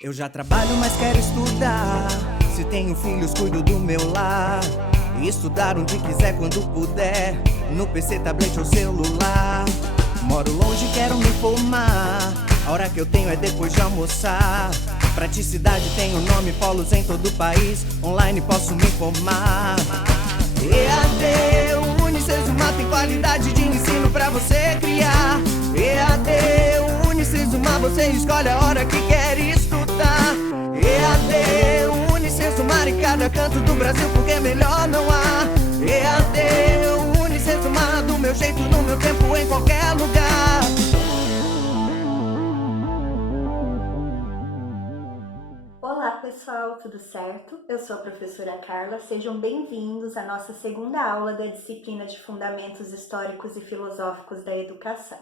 Eu já trabalho, mas quero estudar. Se tenho filhos, cuido do meu lar. E estudar onde quiser, quando puder. No PC, tablet ou celular. Moro longe, quero me formar. A hora que eu tenho é depois de almoçar. Praticidade tem o nome, polos em todo o país. Online posso me formar. EAD, Unicesumar tem qualidade de ensino pra você criar. EAD, Unicesumar, você escolhe a hora que quer estudar. EAD, Unicesumar em cada canto do Brasil, porque melhor não há. EAD, Unicesumar do meu jeito, no meu tempo, em qualquer lugar. Olá pessoal, tudo certo? Eu sou a professora Carla, sejam bem-vindos à nossa segunda aula da disciplina de Fundamentos Históricos e Filosóficos da Educação.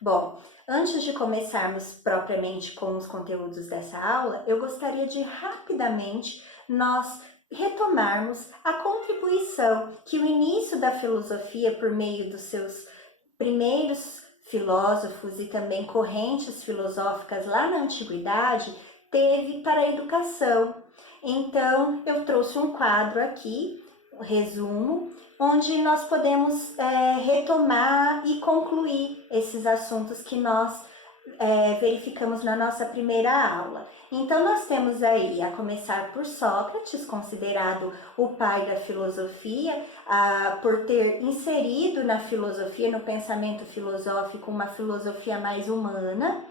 Bom, antes de começarmos propriamente com os conteúdos dessa aula, eu gostaria de rapidamente nós retomarmos a contribuição que o início da filosofia, por meio dos seus primeiros filósofos e também correntes filosóficas lá na antiguidade, teve para a educação. Então, eu trouxe um quadro aqui, um resumo, onde nós podemos retomar e concluir esses assuntos que nós verificamos na nossa primeira aula. Então, nós temos aí, a começar por Sócrates, considerado o pai da filosofia, por ter inserido na filosofia, no pensamento filosófico, uma filosofia mais humana.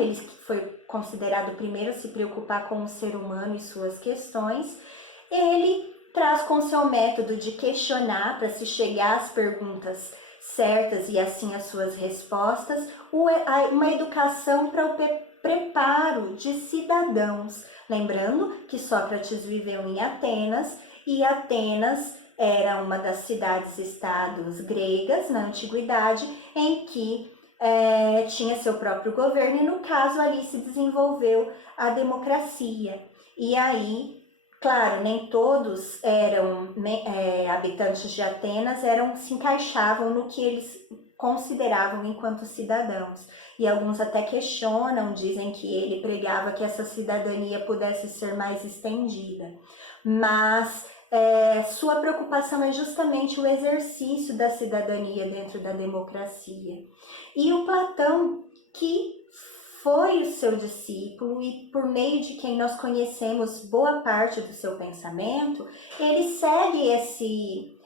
Ele foi considerado o primeiro a se preocupar com o ser humano e suas questões. Ele traz com seu método de questionar para se chegar às perguntas certas e assim às suas respostas, uma educação para o preparo de cidadãos. Lembrando que Sócrates viveu em Atenas e Atenas era uma das cidades-estados gregas na antiguidade em que tinha seu próprio governo e no caso ali se desenvolveu a democracia. E aí, claro, nem todos eram habitantes de Atenas, se encaixavam no que eles consideravam enquanto cidadãos. E alguns até questionam, dizem que ele pregava que essa cidadania pudesse ser mais estendida. Mas sua preocupação é justamente o exercício da cidadania dentro da democracia. E o Platão, que foi o seu discípulo e por meio de quem nós conhecemos boa parte do seu pensamento, ele segue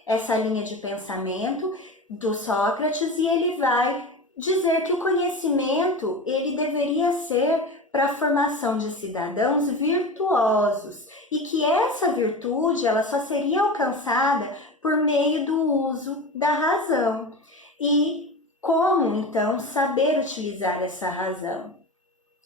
essa linha de pensamento do Sócrates e ele vai dizer que o conhecimento ele deveria ser para a formação de cidadãos virtuosos e que essa virtude ela só seria alcançada por meio do uso da razão. E como, então, saber utilizar essa razão?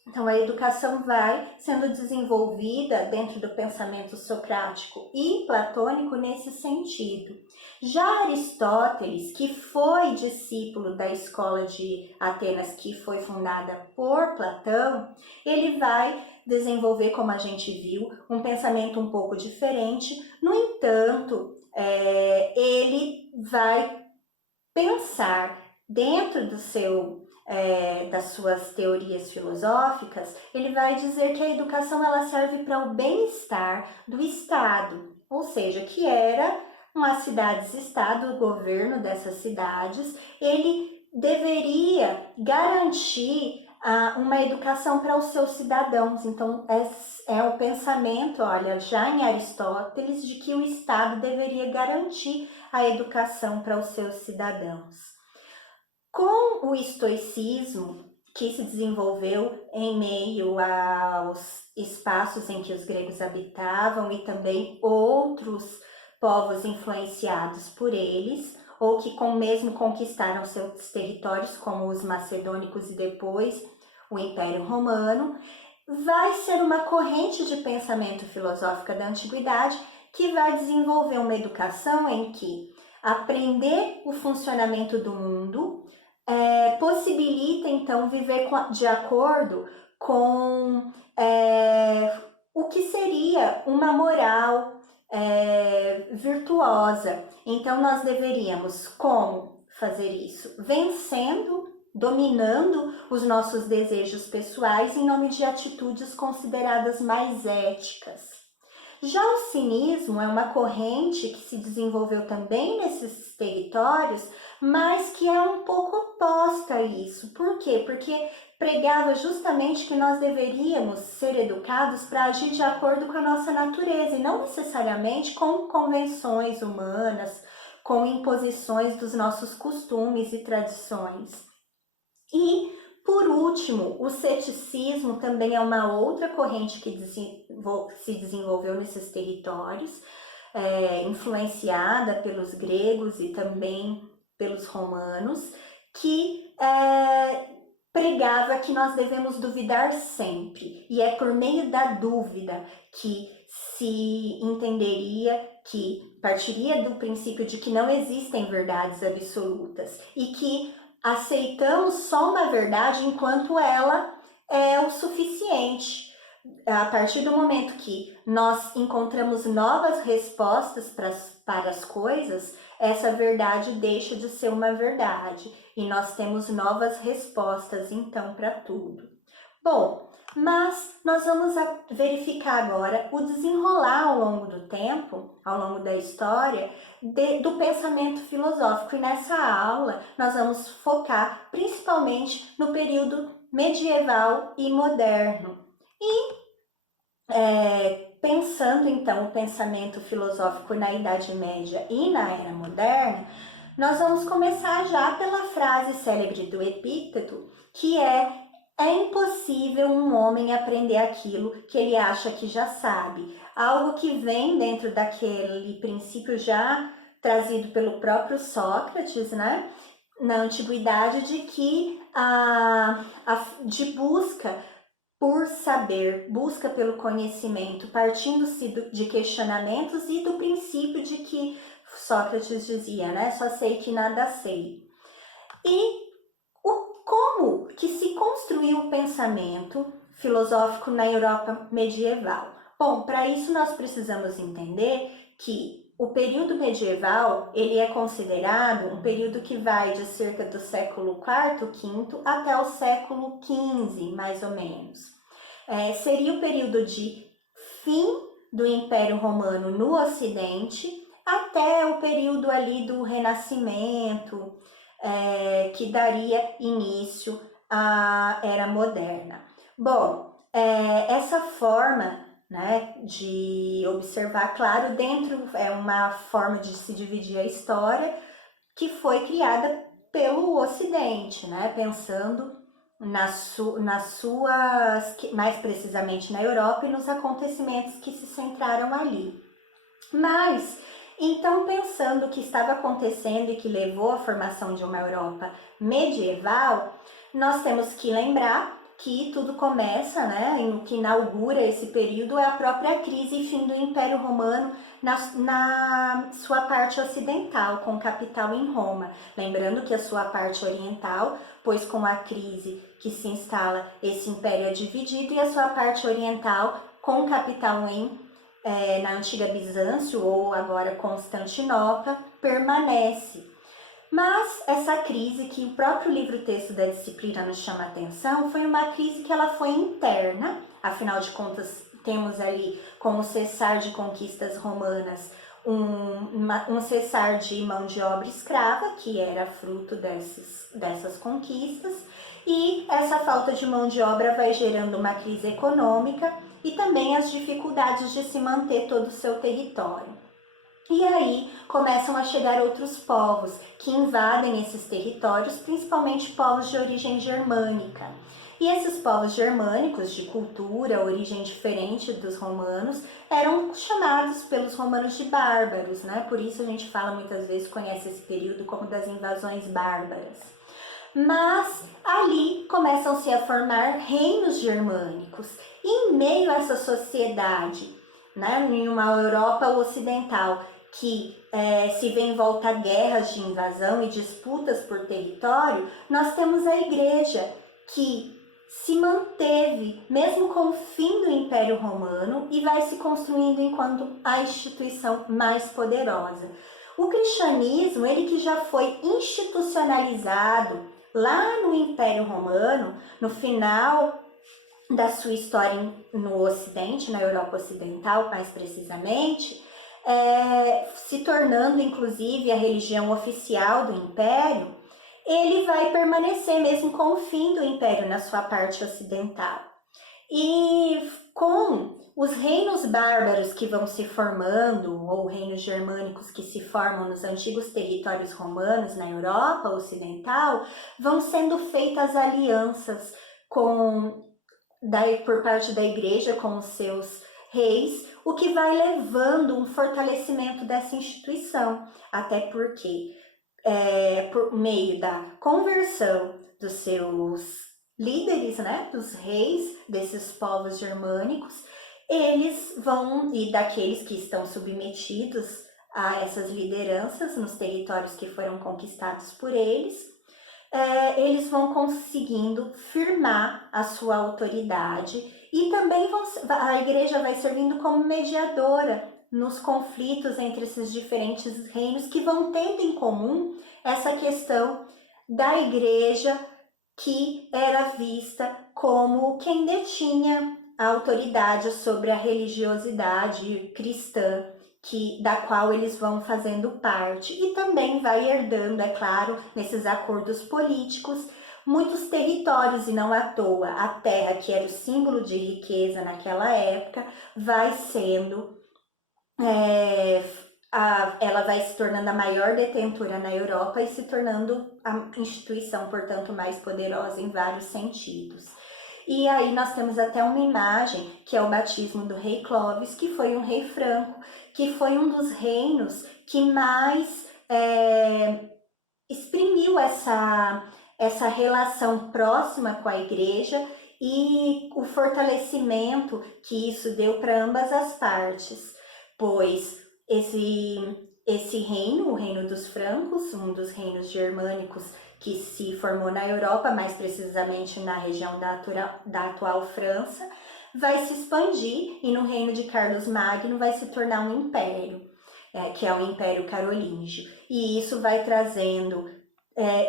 Então, a educação vai sendo desenvolvida dentro do pensamento socrático e platônico nesse sentido. Já Aristóteles, que foi discípulo da escola de Atenas, que foi fundada por Platão, ele vai desenvolver, como a gente viu, um pensamento um pouco diferente. No entanto, ele vai pensar dentro das suas teorias filosóficas, ele vai dizer que a educação ela serve para o bem-estar do Estado, ou seja, que era uma cidades-estado, o governo dessas cidades, ele deveria garantir uma educação para os seus cidadãos. Então, é o pensamento, olha, já em Aristóteles, de que o Estado deveria garantir a educação para os seus cidadãos. Com o estoicismo, que se desenvolveu em meio aos espaços em que os gregos habitavam e também outros povos influenciados por eles, ou que mesmo conquistaram seus territórios, como os macedônicos e depois o Império Romano, vai ser uma corrente de pensamento filosófica da antiguidade que vai desenvolver uma educação em que aprender o funcionamento do mundo possibilita, então, viver de acordo com o que seria uma moral virtuosa. Então, nós deveríamos, como fazer isso? Vencendo dominando os nossos desejos pessoais em nome de atitudes consideradas mais éticas. Já o cinismo é uma corrente que se desenvolveu também nesses territórios, mas que é um pouco oposta a isso. Por quê? Porque pregava justamente que nós deveríamos ser educados para agir de acordo com a nossa natureza e não necessariamente com convenções humanas, com imposições dos nossos costumes e tradições. E, por último, o ceticismo também é uma outra corrente que se desenvolveu nesses territórios, influenciada pelos gregos e também pelos romanos, que pregava que nós devemos duvidar sempre, e é por meio da dúvida que se entenderia que partiria do princípio de que não existem verdades absolutas e que aceitamos só uma verdade enquanto ela é o suficiente. A partir do momento que nós encontramos novas respostas para as coisas, essa verdade deixa de ser uma verdade e nós temos novas respostas então para tudo. Bom, mas nós vamos verificar agora o desenrolar ao longo do tempo, ao longo da história, do pensamento filosófico. E nessa aula nós vamos focar principalmente no período medieval e moderno. E pensando então o pensamento filosófico na Idade Média e na Era Moderna, nós vamos começar já pela frase célebre do Epíteto, que é impossível um homem aprender aquilo que ele acha que já sabe. Algo que vem dentro daquele princípio já trazido pelo próprio Sócrates, né? Na antiguidade, de que de busca por saber, busca pelo conhecimento, partindo-se de questionamentos e do princípio de que Sócrates dizia, né? Só sei que nada sei. E como que se construiu o pensamento filosófico na Europa medieval? Bom, para isso nós precisamos entender que o período medieval, ele é considerado um período que vai de cerca do século IV, V até o século XV, mais ou menos. Seria o período de fim do Império Romano no Ocidente até o período ali do Renascimento, que daria início à Era Moderna. Bom, essa forma, né, de observar, claro, dentro é uma forma de se dividir a história que foi criada pelo Ocidente, né, pensando nas suas, mais precisamente na Europa e nos acontecimentos que se centraram ali. Mas então, pensando o que estava acontecendo e que levou à formação de uma Europa medieval, nós temos que lembrar que tudo começa, né, o que inaugura esse período é a própria crise e fim do Império Romano na sua parte ocidental, com capital em Roma. Lembrando que a sua parte oriental, pois com a crise que se instala, esse império é dividido, e a sua parte oriental, com capital na antiga Bizâncio, ou agora Constantinopla, permanece. Mas essa crise, que o próprio livro-texto da disciplina nos chama a atenção, foi uma crise que ela foi interna. Afinal de contas, temos ali, com o cessar de conquistas romanas, um cessar de mão de obra escrava, que era fruto dessas conquistas, e essa falta de mão de obra vai gerando uma crise econômica e também as dificuldades de se manter todo o seu território. E aí começam a chegar outros povos que invadem esses territórios, principalmente povos de origem germânica. E esses povos germânicos, de cultura, origem diferente dos romanos, eram chamados pelos romanos de bárbaros, né? Por isso a gente fala muitas vezes, conhece esse período como das invasões bárbaras. Mas ali começam-se a formar reinos germânicos. E em meio a essa sociedade, né, em uma Europa ocidental que se vê envolta a guerras de invasão e disputas por território, nós temos a Igreja, que se manteve mesmo com o fim do Império Romano e vai se construindo enquanto a instituição mais poderosa. O cristianismo, ele que já foi institucionalizado, lá no Império Romano, no final da sua história no Ocidente, na Europa Ocidental, mais precisamente, se tornando inclusive a religião oficial do Império, ele vai permanecer mesmo com o fim do Império na sua parte ocidental. E com os reinos bárbaros que vão se formando, ou reinos germânicos que se formam nos antigos territórios romanos na Europa Ocidental, vão sendo feitas alianças por parte da igreja com os seus reis, o que vai levando um fortalecimento dessa instituição, até porque por meio da conversão dos seus líderes, né, dos reis desses povos germânicos, eles vão, e daqueles que estão submetidos a essas lideranças nos territórios que foram conquistados por eles eles vão conseguindo firmar a sua autoridade e também a igreja vai servindo como mediadora nos conflitos entre esses diferentes reinos que vão tendo em comum essa questão da igreja que era vista como quem detinha a autoridade sobre a religiosidade cristã da qual eles vão fazendo parte, e também vai herdando, é claro, nesses acordos políticos, muitos territórios, e não à toa a terra, que era o símbolo de riqueza naquela época, vai sendo ela vai se tornando a maior detentora na Europa e se tornando a instituição, portanto, mais poderosa em vários sentidos. E aí nós temos até uma imagem, que é o batismo do rei Clovis, que foi um rei franco, que foi um dos reinos que mais exprimiu essa relação próxima com a igreja e o fortalecimento que isso deu para ambas as partes, pois esse reino, o reino dos francos, um dos reinos germânicos que se formou na Europa, mais precisamente na região da atual França, vai se expandir e no reino de Carlos Magno vai se tornar um império, que é o Império Carolíngio. E isso vai trazendo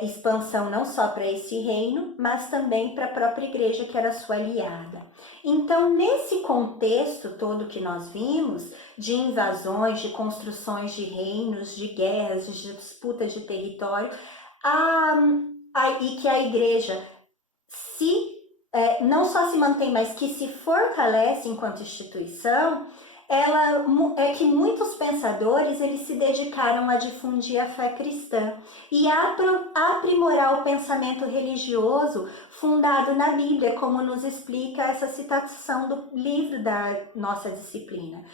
expansão não só para esse reino, mas também para a própria igreja, que era sua aliada. Então, nesse contexto todo que nós vimos, de invasões, de construções de reinos, de guerras, de disputas de território, e que a igreja não só se mantém, mas que se fortalece enquanto instituição, é que muitos pensadores eles se dedicaram a difundir a fé cristã e a aprimorar o pensamento religioso fundado na Bíblia, como nos explica essa citação do livro da nossa disciplina,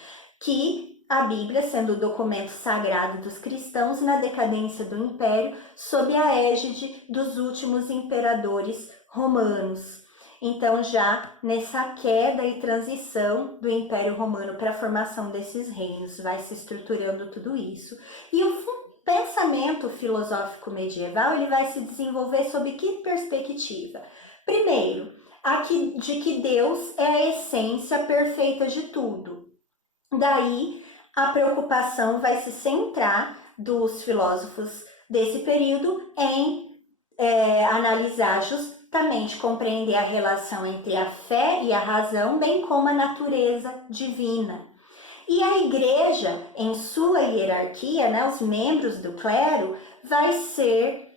que a Bíblia sendo o documento sagrado dos cristãos na decadência do Império, sob a égide dos últimos imperadores romanos. Então, já nessa queda e transição do Império Romano para a formação desses reinos, vai se estruturando tudo isso. E o pensamento filosófico medieval ele vai se desenvolver sob que perspectiva? Primeiro, de que Deus é a essência perfeita de tudo. Daí, a preocupação vai se centrar dos filósofos desse período em analisar justamente, compreender a relação entre a fé e a razão, bem como a natureza divina. E a igreja, em sua hierarquia, né, os membros do clero, vai se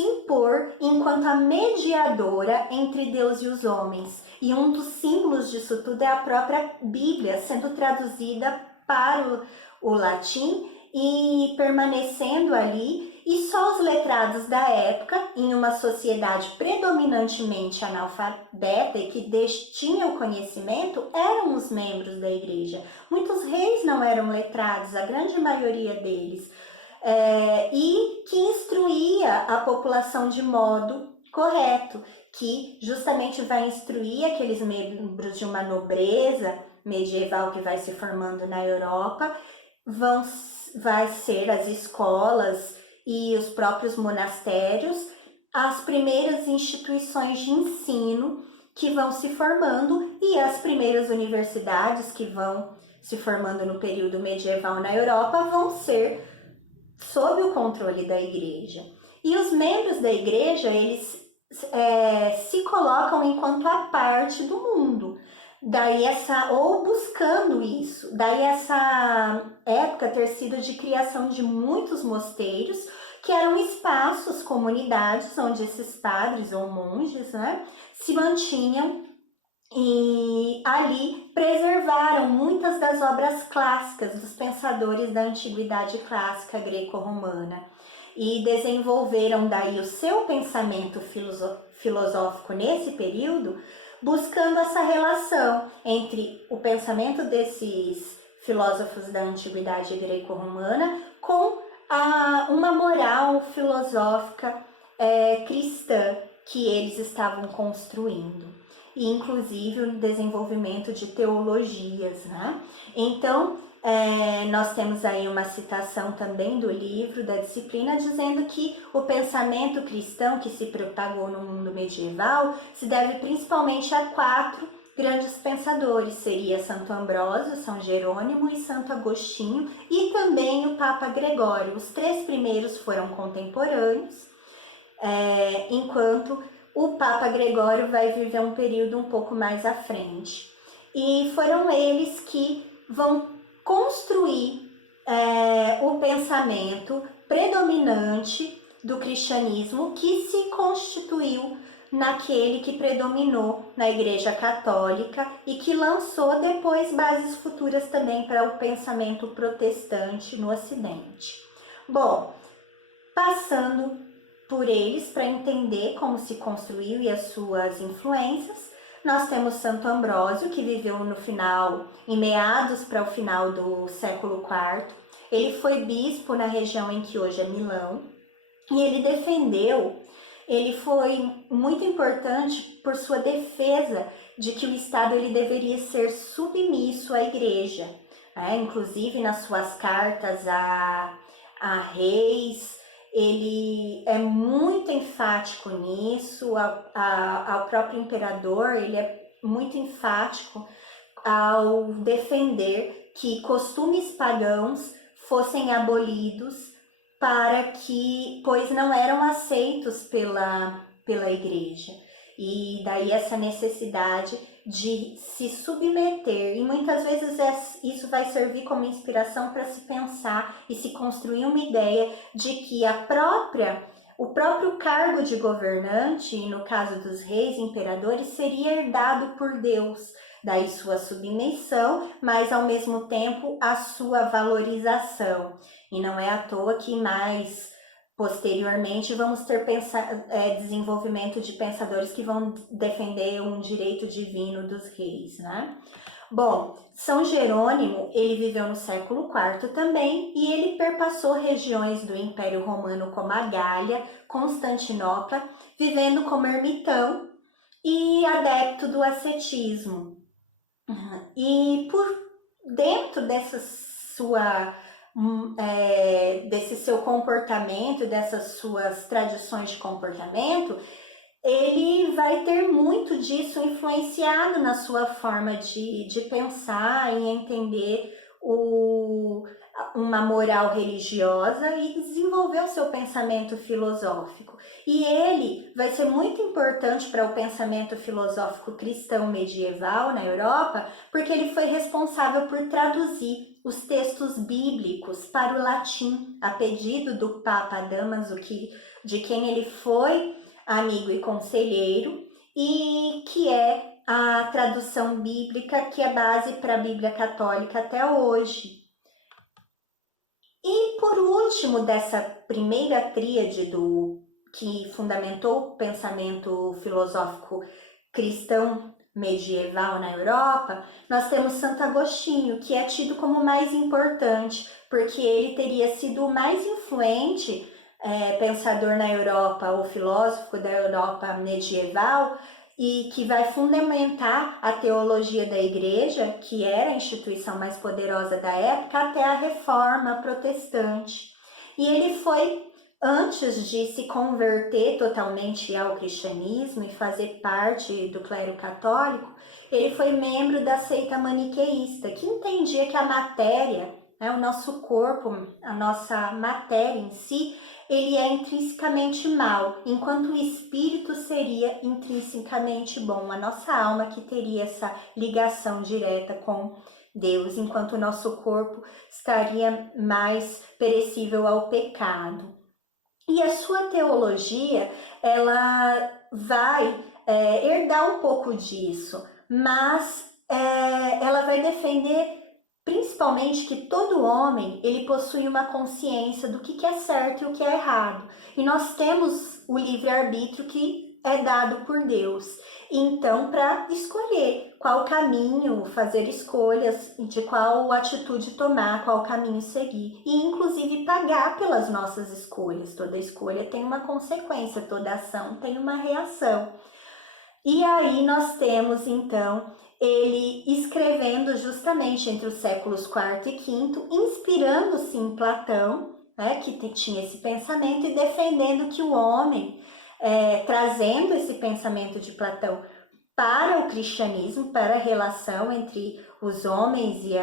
impor enquanto a mediadora entre Deus e os homens. E um dos símbolos disso tudo é a própria Bíblia, sendo traduzida para o latim e permanecendo ali, e só os letrados da época, em uma sociedade predominantemente analfabeta e que detinha o conhecimento, eram os membros da igreja. Muitos reis não eram letrados, a grande maioria deles, e que instruía a população de modo correto, que justamente vai instruir aqueles membros de uma nobreza medieval que vai se formando na Europa, vai ser as escolas e os próprios monastérios, as primeiras instituições de ensino que vão se formando e as primeiras universidades que vão se formando no período medieval na Europa vão ser sob o controle da igreja. E os membros da igreja, eles se colocam enquanto a parte do mundo. Daí ou buscando isso. Daí essa época ter sido de criação de muitos mosteiros, que eram espaços, comunidades, onde esses padres ou monges, né, se mantinham e ali preservaram muitas das obras clássicas dos pensadores da antiguidade clássica greco-romana e desenvolveram daí o seu pensamento filosófico nesse período, buscando essa relação entre o pensamento desses filósofos da antiguidade greco-romana com uma moral filosófica cristã que eles estavam construindo. E inclusive o desenvolvimento de teologias, né? Então, nós temos aí uma citação também do livro da disciplina dizendo que o pensamento cristão que se propagou no mundo medieval se deve principalmente a 4 grandes pensadores, seria Santo Ambrósio, São Jerônimo e Santo Agostinho, e também o Papa Gregório. Os 3 primeiros foram contemporâneos, enquanto o Papa Gregório vai viver um período um pouco mais à frente. E foram eles que vão construir o pensamento predominante do cristianismo, que se constituiu naquele que predominou na Igreja Católica e que lançou depois bases futuras também para o pensamento protestante no Ocidente. Bom, passando por eles para entender como se construiu e as suas influências, nós temos Santo Ambrósio, que viveu em meados para o final do século IV. Ele foi bispo na região em que hoje é Milão e ele foi muito importante por sua defesa de que o Estado ele deveria ser submisso à Igreja, inclusive nas suas cartas a reis. Ele é muito enfático nisso, ao próprio imperador, ele é muito enfático ao defender que costumes pagãos fossem abolidos pois não eram aceitos pela igreja. E daí essa necessidade de se submeter, e muitas vezes isso vai servir como inspiração para se pensar e se construir uma ideia de que o próprio cargo de governante, no caso dos reis e imperadores, seria herdado por Deus, daí sua submissão, mas ao mesmo tempo a sua valorização. E não é à toa que mais posteriormente vamos ter desenvolvimento de pensadores que vão defender um direito divino dos reis, né? Bom, São Jerônimo, ele viveu no século IV também e ele perpassou regiões do Império Romano como a Gália, Constantinopla, vivendo como ermitão e adepto do ascetismo. E por dentro desse seu comportamento, dessas suas tradições de comportamento, ele vai ter muito disso influenciado na sua forma de pensar e entender uma moral religiosa e desenvolver o seu pensamento filosófico. E ele vai ser muito importante para o pensamento filosófico cristão medieval na Europa, porque ele foi responsável por traduzir os textos bíblicos para o latim, a pedido do Papa Damaso, de quem ele foi amigo e conselheiro, e que é a tradução bíblica que é base para a Bíblia Católica até hoje. E por último dessa primeira tríade que fundamentou o pensamento filosófico cristão medieval na Europa, nós temos Santo Agostinho, que é tido como o mais importante, porque ele teria sido o mais influente pensador na Europa, ou filósofo da Europa medieval, e que vai fundamentar a teologia da Igreja, que era a instituição mais poderosa da época, até a Reforma Protestante. E ele foi, antes de se converter totalmente ao cristianismo e fazer parte do clero católico, ele foi membro da seita maniqueísta, que entendia que a matéria, o nosso corpo, a nossa matéria em si, ele é intrinsecamente mau, enquanto o espírito seria intrinsecamente bom. A nossa alma que teria essa ligação direta com Deus, enquanto o nosso corpo estaria mais perecível ao pecado. E a sua teologia, ela vai herdar um pouco disso, mas ela vai defender principalmente que todo homem ele possui uma consciência do que é certo e o que é errado. E nós temos o livre-arbítrio que é dado por Deus. Então, para escolher qual caminho, fazer escolhas de qual atitude tomar, qual caminho seguir. E, inclusive, pagar pelas nossas escolhas. Toda escolha tem uma consequência, toda ação tem uma reação. E aí nós temos, então, ele escrevendo justamente entre os séculos IV e V, inspirando-se em Platão, né, que tinha esse pensamento, e defendendo que o homem, trazendo esse pensamento de Platão para o cristianismo, para a relação entre os homens e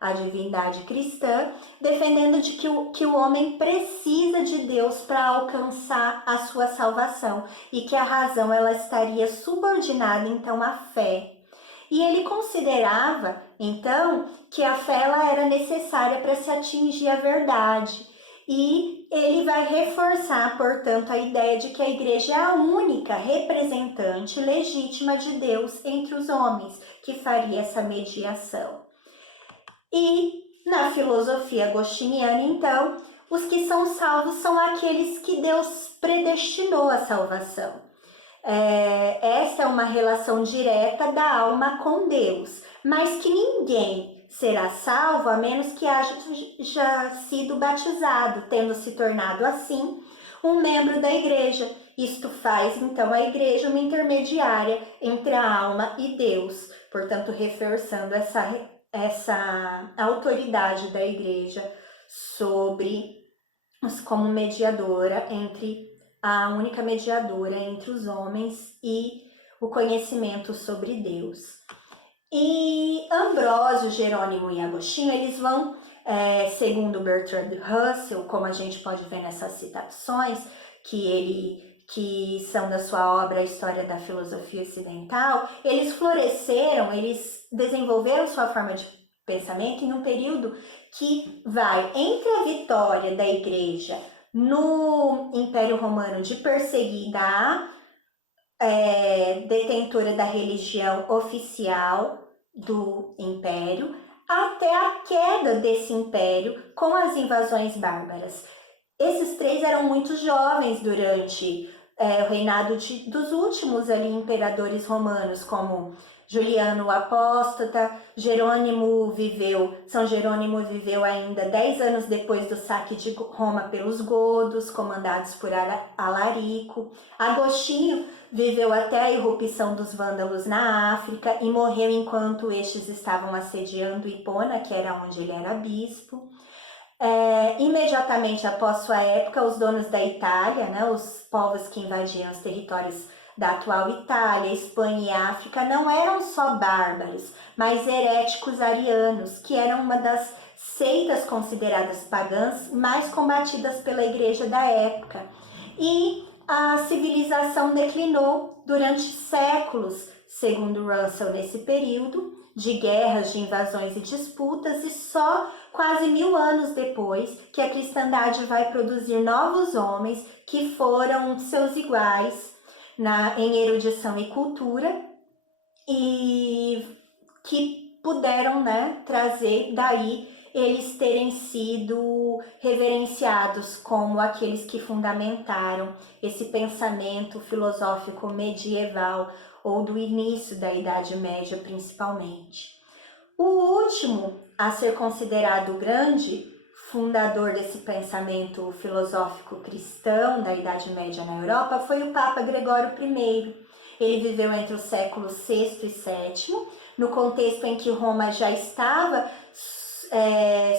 a divindade cristã, defendendo de que o homem precisa de Deus para alcançar a sua salvação e que a razão ela estaria subordinada então à fé. E ele considerava então que a fé ela era necessária para se atingir a verdade. E ele vai reforçar, portanto, a ideia de que a igreja é a única representante legítima de Deus entre os homens, que faria essa mediação. E na filosofia agostiniana, então, os que são salvos são aqueles que Deus predestinou à salvação. Esta é uma relação direta da alma com Deus, mas que ninguém será salvo a menos que haja já sido batizado, tendo se tornado assim um membro da igreja. Isto faz então a igreja uma intermediária entre a alma e Deus, portanto reforçando essa autoridade da igreja como mediadora a única mediadora entre os homens e o conhecimento sobre Deus. E Ambrósio, Jerônimo e Agostinho, eles vão, segundo Bertrand Russell, como a gente pode ver nessas citações, que são da sua obra A História da Filosofia Ocidental, eles floresceram, eles desenvolveram sua forma de pensamento em um período que vai entre a vitória da igreja no Império Romano de perseguir a detentora da religião oficial do Império, até a queda desse Império com as invasões bárbaras. Esses três eram muito jovens durante o reinado dos últimos imperadores romanos, como Juliano o Apóstata. São Jerônimo viveu ainda 10 anos depois do saque de Roma pelos godos, comandados por Alarico. Agostinho viveu até a irrupção dos vândalos na África e morreu enquanto estes estavam assediando Hipona, que era onde ele era bispo. Imediatamente após sua época, os donos da Itália, os povos que invadiam os territórios da atual Itália, Espanha e África, não eram só bárbaros, mas heréticos arianos, que eram uma das seitas consideradas pagãs mais combatidas pela igreja da época. E a civilização declinou durante séculos, segundo Russell, nesse período de guerras, de invasões e disputas, e só quase 1000 anos depois que a cristandade vai produzir novos homens que foram seus iguais em erudição e cultura e que puderam trazer daí eles terem sido reverenciados como aqueles que fundamentaram esse pensamento filosófico medieval ou do início da Idade Média principalmente. O último a ser considerado o grande fundador desse pensamento filosófico cristão da Idade Média na Europa foi o Papa Gregório I. Ele viveu entre os séculos VI e VII, no contexto em que Roma já estava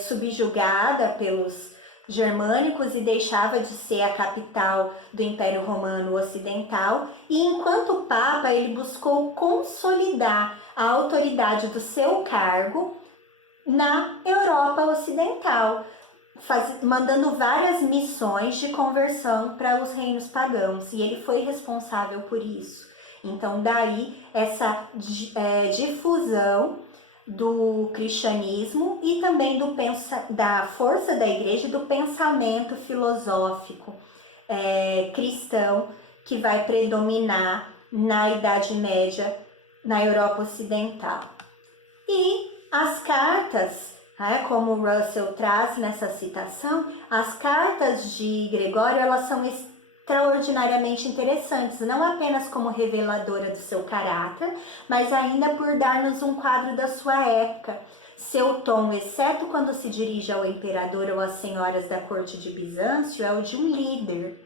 subjugada pelos germânicos e deixava de ser a capital do Império Romano Ocidental, e enquanto Papa ele buscou consolidar a autoridade do seu cargo na Europa Ocidental, mandando várias missões de conversão para os reinos pagãos, e ele foi responsável por isso. Então, daí essa difusão do cristianismo e também da força da igreja, do pensamento filosófico cristão que vai predominar na Idade Média na Europa Ocidental. E as cartas, como Russell traz nessa citação, as cartas de Gregório, elas são extraordinariamente interessantes, não apenas como reveladora do seu caráter, mas ainda por dar-nos um quadro da sua época. Seu tom, exceto quando se dirige ao imperador ou às senhoras da corte de Bizâncio, é o de um líder,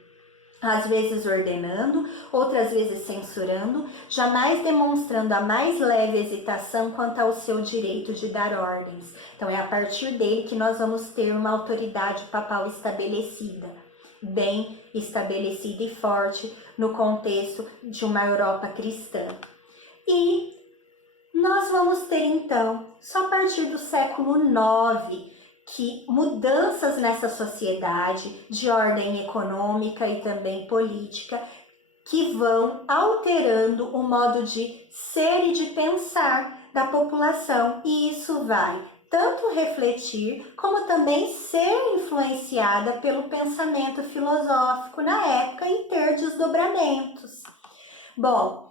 às vezes ordenando, outras vezes censurando, jamais demonstrando a mais leve hesitação quanto ao seu direito de dar ordens. Então é a partir dele que nós vamos ter uma autoridade papal estabelecida, bem estabelecida e forte no contexto de uma Europa cristã. E nós vamos ter então, só a partir do século IX, que mudanças nessa sociedade de ordem econômica e também política que vão alterando o modo de ser e de pensar da população, e isso vai tanto refletir como também ser influenciada pelo pensamento filosófico na época e ter desdobramentos. Bom,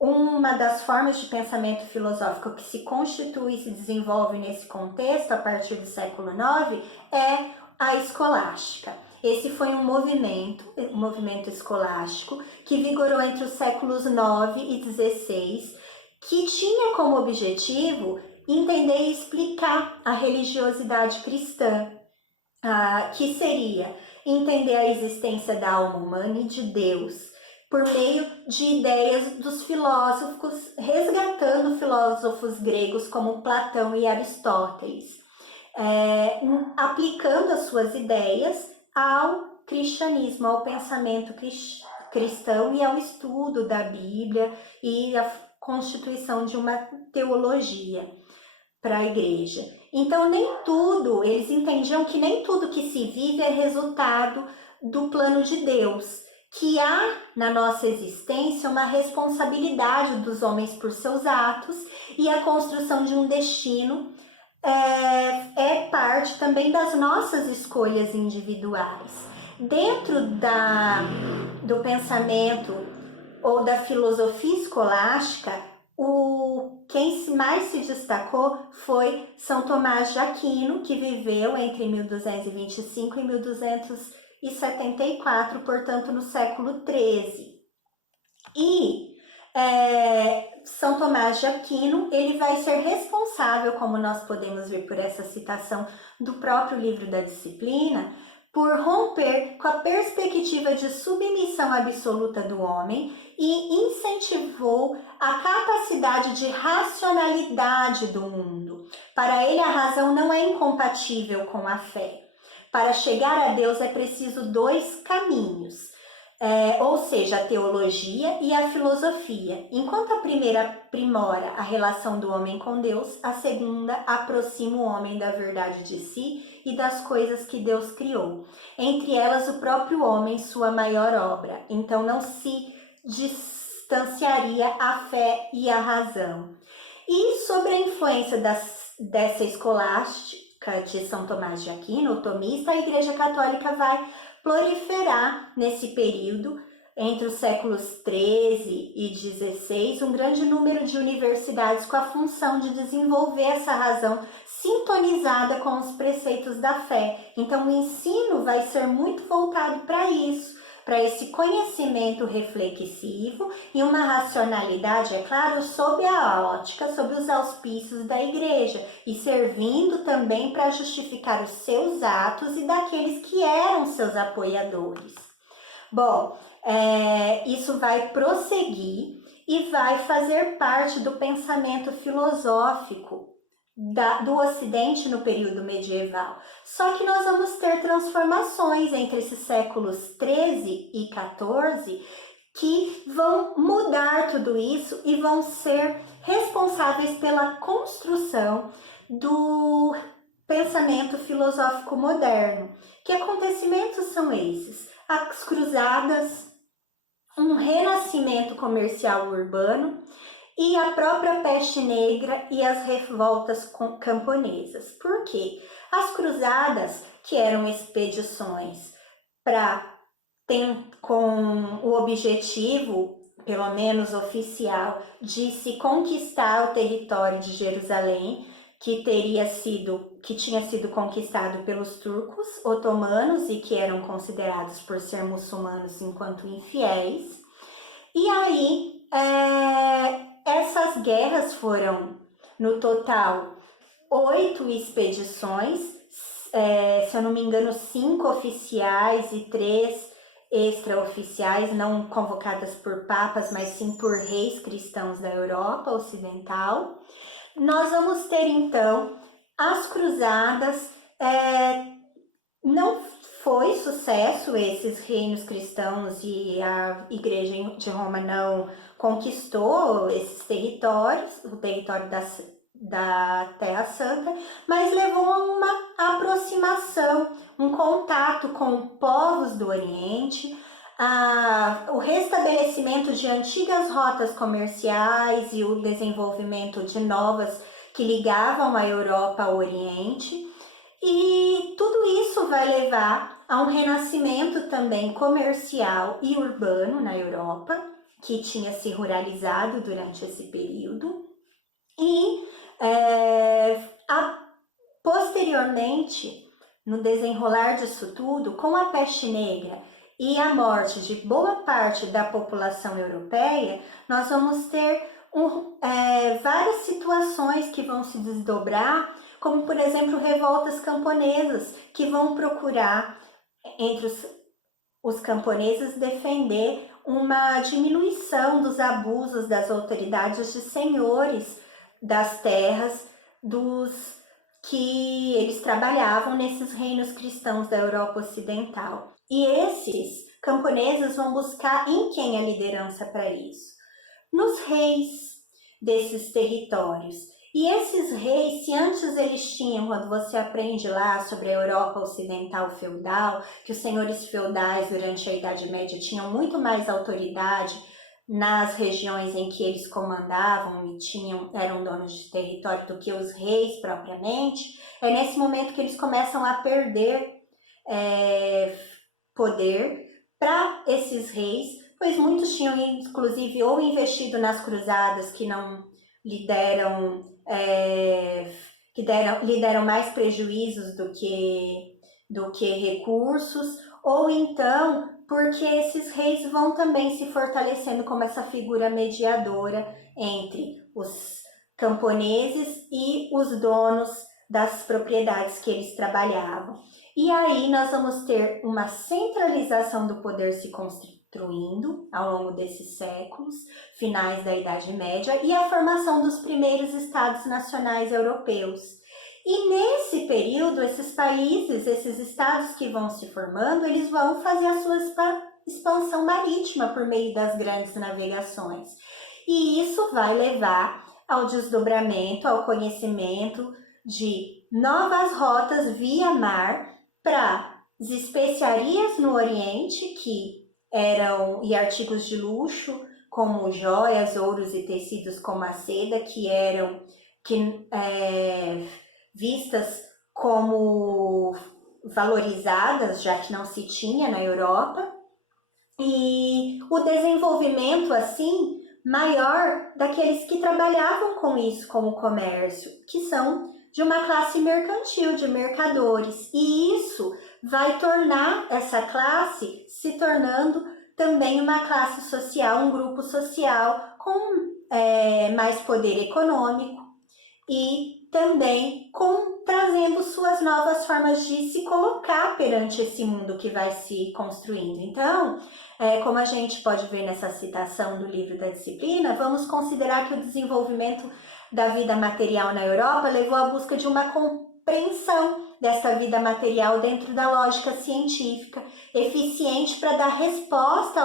uma das formas de pensamento filosófico que se constitui e se desenvolve nesse contexto, a partir do século IX, é a escolástica. Esse foi um movimento escolástico, que vigorou entre os séculos IX e XVI, que tinha como objetivo entender e explicar a religiosidade cristã, que seria entender a existência da alma humana e de Deus, por meio de ideias dos filósofos, resgatando filósofos gregos como Platão e Aristóteles, aplicando as suas ideias ao cristianismo, ao pensamento cristão e ao estudo da Bíblia e a constituição de uma teologia para a igreja. Então, eles entendiam que nem tudo que se vive é resultado do plano de Deus, que há na nossa existência uma responsabilidade dos homens por seus atos, e a construção de um destino é parte também das nossas escolhas individuais. Dentro do pensamento ou da filosofia escolástica, quem mais se destacou foi São Tomás de Aquino, que viveu entre 1225 e 1274, portanto no século XIII. E São Tomás de Aquino, ele vai ser responsável, como nós podemos ver por essa citação do próprio livro da Disciplina, por romper com a perspectiva de submissão absoluta do homem e incentivou a capacidade de racionalidade do mundo. Para ele, a razão não é incompatível com a fé. Para chegar a Deus é preciso dois caminhos, ou seja, a teologia e a filosofia. Enquanto a primeira aprimora a relação do homem com Deus, a segunda aproxima o homem da verdade de si e das coisas que Deus criou. Entre elas, o próprio homem, sua maior obra. Então, não se distanciaria a fé e a razão. E sobre a influência dessa escolástica de São Tomás de Aquino, o tomista, a Igreja Católica vai proliferar nesse período, entre os séculos XIII e XVI, um grande número de universidades com a função de desenvolver essa razão sintonizada com os preceitos da fé. Então, o ensino vai ser muito voltado para isso, para esse conhecimento reflexivo e uma racionalidade, é claro, sob a ótica, sob os auspícios da igreja, e servindo também para justificar os seus atos e daqueles que eram seus apoiadores. Bom, isso vai prosseguir e vai fazer parte do pensamento filosófico do Ocidente no período medieval. Só que nós vamos ter transformações entre esses séculos 13 e 14 que vão mudar tudo isso e vão ser responsáveis pela construção pensamento filosófico moderno. Que acontecimentos são esses? As cruzadas, um renascimento comercial urbano e a própria peste negra e as revoltas camponesas. Por quê? As cruzadas, que eram expedições com o objetivo, pelo menos oficial, de se conquistar o território de Jerusalém, que tinha sido conquistado pelos turcos otomanos e que eram considerados por ser muçulmanos enquanto infiéis. E aí, essas guerras foram, no total, 8 expedições, se eu não me engano, 5 oficiais e 3 extraoficiais, não convocadas por papas, mas sim por reis cristãos da Europa Ocidental. Nós vamos ter, então, as cruzadas. Não foi sucesso esses reinos cristãos e a Igreja de Roma não conquistou esses territórios, o território da Terra Santa, mas levou a uma aproximação, um contato com povos do Oriente, o restabelecimento de antigas rotas comerciais e o desenvolvimento de novas que ligavam a Europa ao Oriente. E tudo isso vai levar a um renascimento também comercial e urbano na Europa, que tinha se ruralizado durante esse período. E posteriormente, no desenrolar disso tudo, com a peste negra e a morte de boa parte da população europeia, nós vamos ter várias situações que vão se desdobrar, como, por exemplo, revoltas camponesas, que vão procurar, entre os camponeses, defender uma diminuição dos abusos das autoridades de senhores das terras que eles trabalhavam nesses reinos cristãos da Europa Ocidental. E esses camponeses vão buscar em quem a liderança para isso? Nos reis desses territórios. E esses reis, se antes eles tinham, quando você aprende lá sobre a Europa Ocidental feudal, que os senhores feudais durante a Idade Média tinham muito mais autoridade nas regiões em que eles comandavam e eram donos de território do que os reis propriamente, é nesse momento que eles começam a perder poder para esses reis, pois muitos tinham inclusive ou investido nas cruzadas que não lhe deram mais prejuízos do que recursos, ou então porque esses reis vão também se fortalecendo como essa figura mediadora entre os camponeses e os donos das propriedades que eles trabalhavam. E aí nós vamos ter uma centralização do poder se construindo ao longo desses séculos, finais da Idade Média, e a formação dos primeiros estados nacionais europeus. E nesse período, esses países, esses estados que vão se formando, eles vão fazer a sua expansão marítima por meio das grandes navegações. E isso vai levar ao desdobramento, ao conhecimento de novas rotas via mar para as especiarias no Oriente, e artigos de luxo, como joias, ouros e tecidos como a seda, que eram vistas como valorizadas, já que não se tinha na Europa, e o desenvolvimento, assim, maior daqueles que trabalhavam com isso como comércio, que são de uma classe mercantil, de mercadores, e isso vai tornar essa classe se tornando também uma classe social, um grupo social com mais poder econômico e também trazendo suas novas formas de se colocar perante esse mundo que vai se construindo. Então, como a gente pode ver nessa citação do livro da Disciplina, vamos considerar que o desenvolvimento da vida material na Europa levou à busca de uma compreensão dessa vida material dentro da lógica científica, eficiente para dar resposta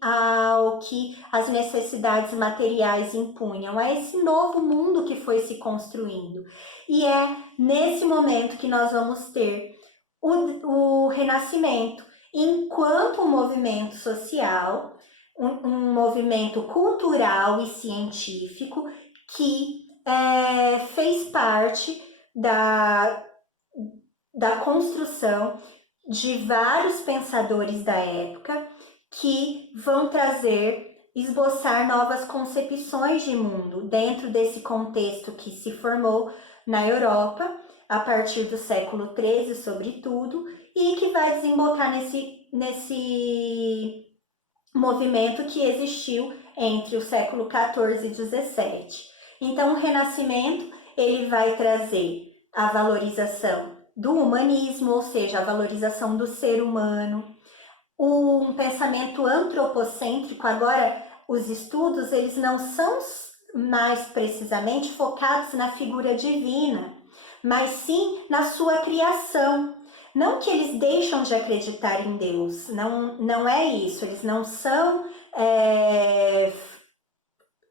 ao que as necessidades materiais impunham, a esse novo mundo que foi se construindo. E é nesse momento que nós vamos ter o Renascimento, enquanto um movimento social, um movimento cultural e científico que fez parte da construção de vários pensadores da época que vão esboçar novas concepções de mundo dentro desse contexto que se formou na Europa a partir do século XIII, sobretudo, e que vai desembocar nesse movimento que existiu entre o século XIV e XVII. Então, o Renascimento ele vai trazer a valorização do humanismo, ou seja, a valorização do ser humano, um pensamento antropocêntrico. Agora, os estudos eles não são mais precisamente focados na figura divina, mas sim na sua criação. Não que eles deixam de acreditar em Deus, não é isso, eles não são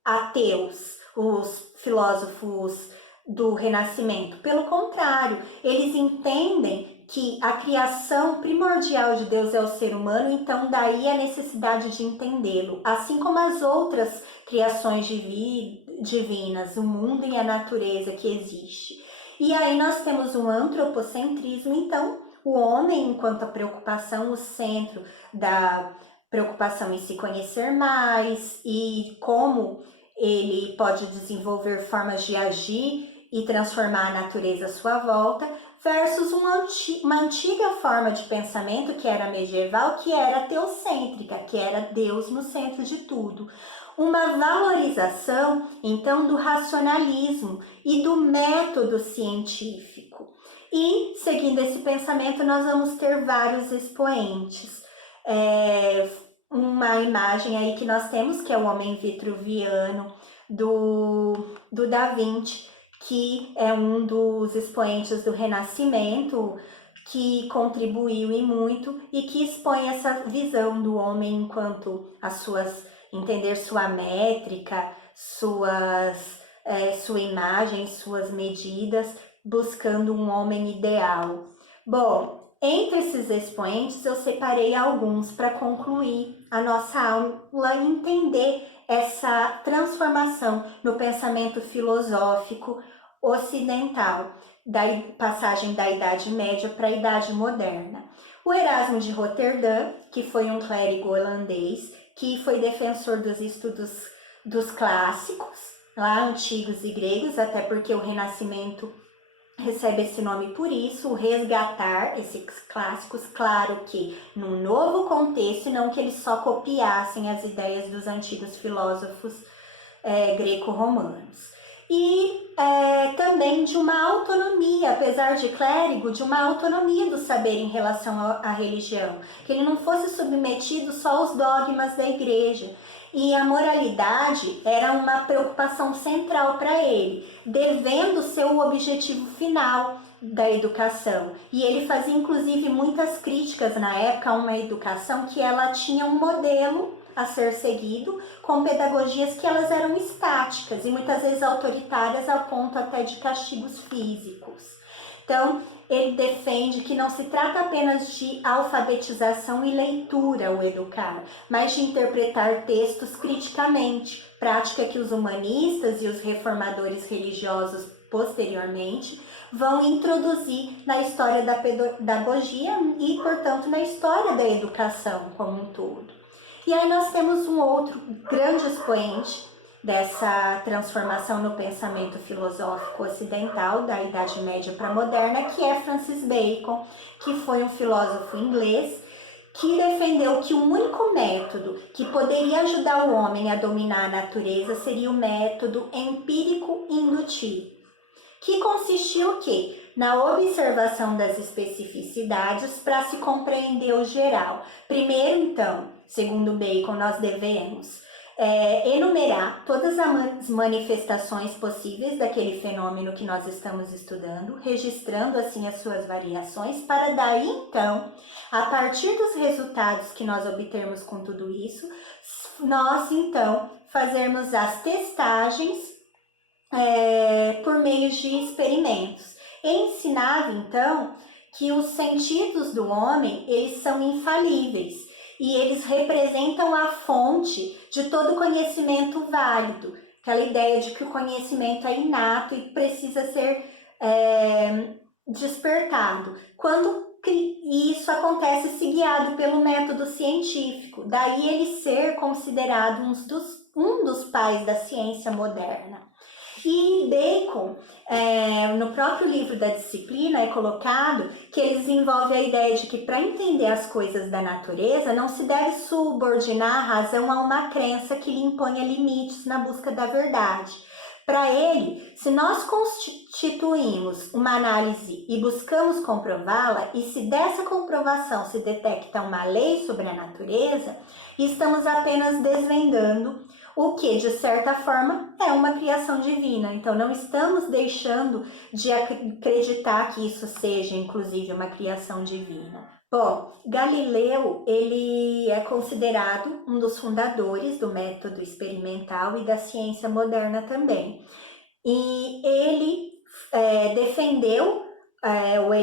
ateus, os filósofos do Renascimento. Pelo contrário, eles entendem que a criação primordial de Deus é o ser humano, então daí a necessidade de entendê-lo, assim como as outras criações divinas, o mundo e a natureza que existe. E aí nós temos um antropocentrismo, então o homem enquanto a preocupação, o centro da preocupação em se conhecer mais e como ele pode desenvolver formas de agir e transformar a natureza à sua volta, versus uma antiga forma de pensamento que era medieval, que era teocêntrica, que era Deus no centro de tudo. Uma valorização, então, do racionalismo e do método científico. E, seguindo esse pensamento, nós vamos ter vários expoentes. Uma imagem aí que nós temos, que é o homem vitruviano do Da Vinci, que é um dos expoentes do Renascimento, que contribuiu e muito e que expõe essa visão do homem enquanto entender sua métrica, sua imagem, suas medidas, buscando um homem ideal. Bom, entre esses expoentes eu separei alguns para concluir a nossa aula e entender essa transformação no pensamento filosófico ocidental, da passagem da Idade Média para a Idade Moderna. O Erasmo de Roterdã, que foi um clérigo holandês, que foi defensor dos estudos dos clássicos, lá antigos e gregos, até porque o Renascimento recebe esse nome por isso, o resgatar esses clássicos, claro que num novo contexto, e não que eles só copiassem as ideias dos antigos filósofos greco-romanos. E também de uma autonomia, apesar de clérigo, de uma autonomia do saber em relação à religião, que ele não fosse submetido só aos dogmas da igreja. E a moralidade era uma preocupação central para ele, devendo ser o objetivo final da educação. E ele fazia inclusive muitas críticas na época a uma educação que ela tinha um modelo a ser seguido, com pedagogias que elas eram estáticas e muitas vezes autoritárias ao ponto até de castigos físicos. Então, ele defende que não se trata apenas de alfabetização e leitura o educar, mas de interpretar textos criticamente, prática que os humanistas e os reformadores religiosos posteriormente vão introduzir na história da pedagogia e, portanto, na história da educação como um todo. E aí nós temos um outro grande expoente dessa transformação no pensamento filosófico ocidental, da Idade Média para a Moderna, que é Francis Bacon, que foi um filósofo inglês que defendeu que o único método que poderia ajudar o homem a dominar a natureza seria o método empírico indutivo, que consistia o quê? Na observação das especificidades para se compreender o geral. Primeiro, então, segundo Bacon, nós devemos enumerar todas as manifestações possíveis daquele fenômeno que nós estamos estudando, registrando assim as suas variações, para daí então, a partir dos resultados que nós obtermos com tudo isso, nós então fazermos as testagens por meio de experimentos. Ensinava então que os sentidos do homem, eles são infalíveis e eles representam a fonte de todo conhecimento válido. Aquela ideia de que o conhecimento é inato e precisa ser despertado. Quando isso acontece se guiado pelo método científico, daí ele ser considerado um dos pais da ciência moderna. E Bacon, no próprio livro da disciplina, é colocado que ele desenvolve a ideia de que para entender as coisas da natureza não se deve subordinar a razão a uma crença que lhe imponha limites na busca da verdade. Para ele, se nós constituímos uma análise e buscamos comprová-la, e se dessa comprovação se detecta uma lei sobre a natureza, estamos apenas desvendando o que, de certa forma, é uma criação divina. Então, não estamos deixando de acreditar que isso seja, inclusive, uma criação divina. Bom, Galileu, ele é considerado um dos fundadores do método experimental e da ciência moderna também. E ele defendeu o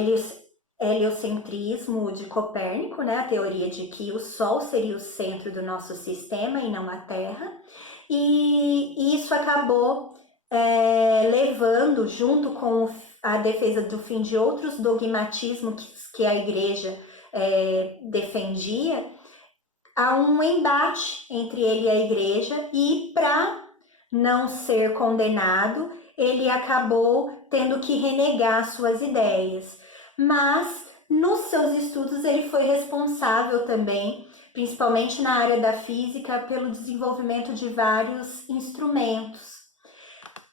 heliocentrismo de Copérnico, né, a teoria de que o Sol seria o centro do nosso sistema e não a Terra, e isso acabou levando, junto com a defesa do fim de outros dogmatismos que a Igreja defendia, a um embate entre ele e a Igreja, e para não ser condenado, ele acabou tendo que renegar suas ideias. Mas, nos seus estudos, ele foi responsável também, principalmente na área da física, pelo desenvolvimento de vários instrumentos.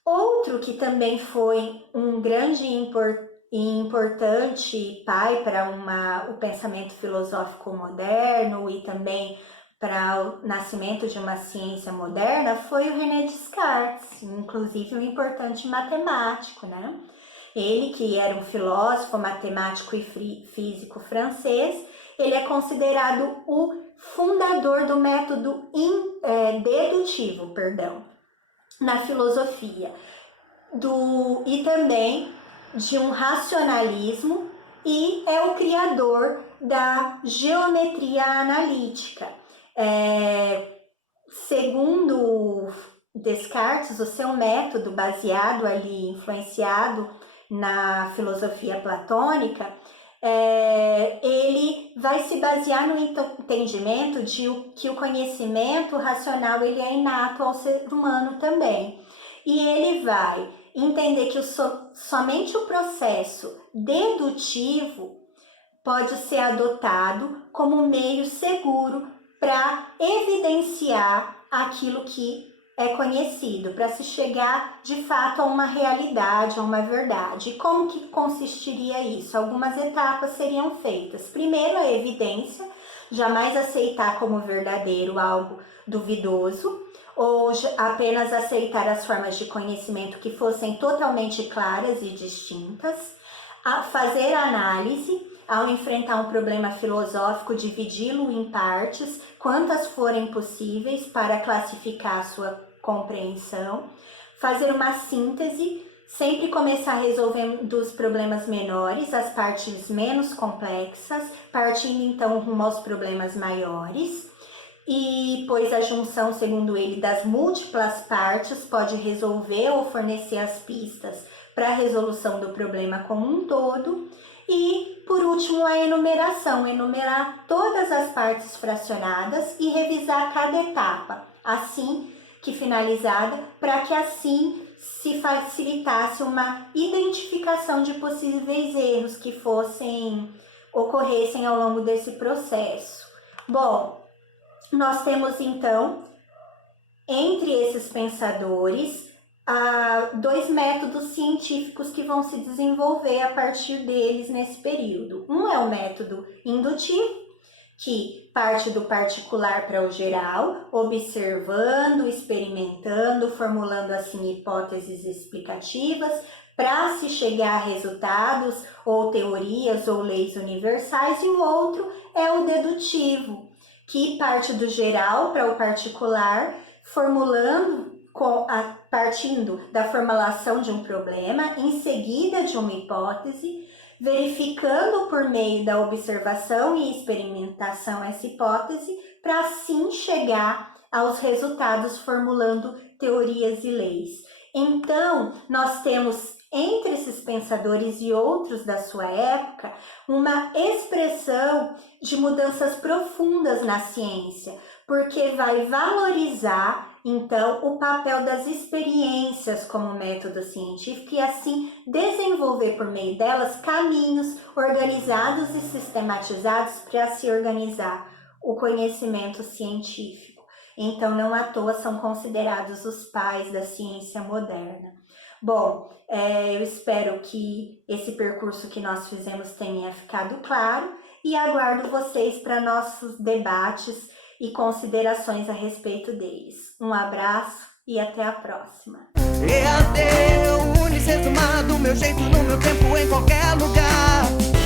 Outro que também foi um grande e importante pai para o pensamento filosófico moderno e também para o nascimento de uma ciência moderna foi o René Descartes, inclusive um importante matemático, né? Ele, que era um filósofo, matemático e físico francês, ele é considerado o fundador do método dedutivo, na filosofia, e também de um racionalismo, e é o criador da geometria analítica. Segundo Descartes, o seu método, baseado ali, influenciado na filosofia platônica, ele vai se basear no entendimento de que o conhecimento racional ele é inato ao ser humano também. E ele vai entender que somente o processo dedutivo pode ser adotado como meio seguro para evidenciar aquilo que é conhecido, para se chegar de fato a uma realidade, a uma verdade. E como que consistiria isso? Algumas etapas seriam feitas. Primeiro, a evidência, jamais aceitar como verdadeiro algo duvidoso, ou apenas aceitar as formas de conhecimento que fossem totalmente claras e distintas. Fazer a análise, ao enfrentar um problema filosófico, dividi-lo em partes, quantas forem possíveis para classificar a sua compreensão. Fazer uma síntese, sempre começar resolvendo os problemas menores, as partes menos complexas, partindo então rumo aos problemas maiores. E pois a junção, segundo ele, das múltiplas partes pode resolver ou fornecer as pistas para a resolução do problema como um todo. E, por último, a enumeração, enumerar todas as partes fracionadas e revisar cada etapa, assim que finalizada, para que assim se facilitasse uma identificação de possíveis erros que ocorressem ao longo desse processo. Bom, nós temos então, entre esses pensadores, dois métodos científicos que vão se desenvolver a partir deles nesse período. Um é o método indutivo, que parte do particular para o geral, observando, experimentando, formulando assim hipóteses explicativas para se chegar a resultados ou teorias ou leis universais, e o outro é o dedutivo, que parte do geral para o particular, partindo da formulação de um problema, em seguida de uma hipótese, verificando por meio da observação e experimentação essa hipótese, para assim chegar aos resultados formulando teorias e leis. Então, nós temos entre esses pensadores e outros da sua época uma expressão de mudanças profundas na ciência, porque vai valorizar então o papel das experiências como método científico e assim desenvolver por meio delas caminhos organizados e sistematizados para se organizar o conhecimento científico. Então, não à toa são considerados os pais da ciência moderna. Bom, eu espero que esse percurso que nós fizemos tenha ficado claro e aguardo vocês para nossos debates e considerações a respeito deles. Um abraço e até a próxima. EAD, Unicesumado, meu jeito, no meu tempo, em qualquer lugar.